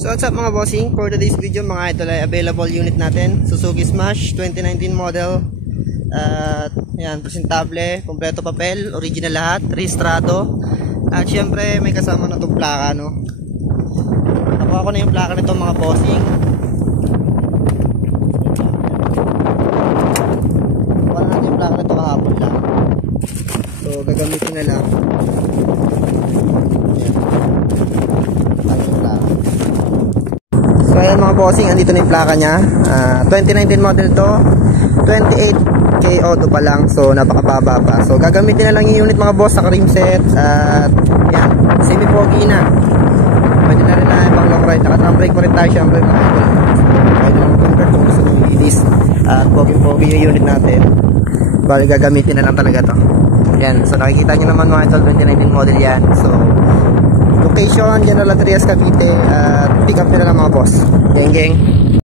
So what's up mga bossing, for today's video mga idol ay available unit natin, Suzuki Smash 2019 model. At yan, presentable, kompleto papel, original lahat, rehistrado. At syempre may kasama na itong plaka, no. Nakuha ko na yung plaka nito mga bossing. Nakuha na natin yung plaka nito kahapon lang. So gagamitin na lang. So ayan mga bossing, andito na yung plaka nya. 2019 model to, 28k auto pa lang, so napakababa pa. So gagamitin na lang yung unit mga boss sa rim set. At yan, semi-pogi na. Pwede na rin na ibang long ride. Nakatambrake ko rin tayo syempre mga idol. Pwede lang convert kung gusto nyo i-release. At pogi-pogi yung unit natin. Bali gagamitin na lang talaga to. Yan, so nakikita nyo naman mga idol, 2019 model yan. So location, General Trias, Cavite. At pick up nila ng mga boss. Geng geng.